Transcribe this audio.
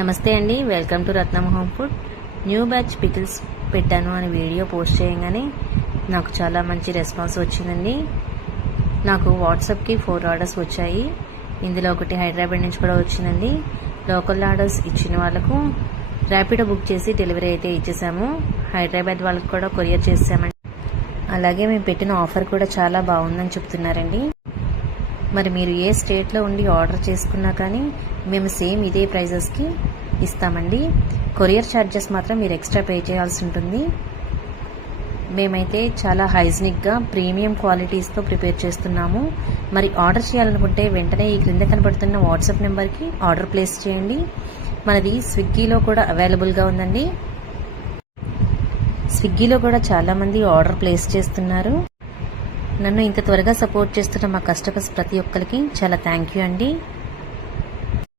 నమస్తే అండి, welcome to Ratnam home food. New batch pickles పెట్టాను అని వీడియో పోస్ట్ చేయగానే నాకు చాలా మంచి రెస్పాన్స్ వచ్చిందండి. నాకు వాట్సాప్కి 4 ఆర్డర్స్ వచ్చాయి. ఇందులో ఒకటి హైదరాబాద్ నుంచి కూడా వచ్చిందండి. లోకల్ ఆర్డర్స్ ఇచ్చిన వాళ్ళకు ర్యాపిడో బుక్ చేసి డెలివరీ అయితే ఇచ్చేసాము. హైదరాబాద్ వాళ్ళకి కూడా కొరియర్ చేసామండి. అలాగే మేము పెట్టిన ఆఫర్ కూడా చాలా బాగుందని చెప్తున్నారండి. మరి మీరు ఏ స్టేట్లో ఉండి ఆర్డర్ చేసుకున్నా కానీ మేము సేమ్ ఇదే ప్రైజెస్కి ఇస్తామండి. కొరియర్ ఛార్జెస్ మాత్రం మీరు ఎక్స్ట్రా పే చేయాల్సి ఉంటుంది. మేమైతే చాలా హైజీనిక్గా ప్రీమియం క్వాలిటీస్తో ప్రిపేర్ చేస్తున్నాము. మరి ఆర్డర్ చేయాలనుకుంటే వెంటనే ఈ క్రింద కనబడుతున్న వాట్సాప్ నెంబర్కి ఆర్డర్ ప్లేస్ చేయండి. మనది స్విగ్గీలో కూడా అవైలబుల్గా ఉందండి. స్విగ్గీలో కూడా చాలామంది ఆర్డర్ ప్లేస్ చేస్తున్నారు. నన్ను ఇంత త్వరగా సపోర్ట్ చేస్తున్న మా కస్టమర్స్ ప్రతి ఒక్కరికి చాలా థ్యాంక్ యూ అండి.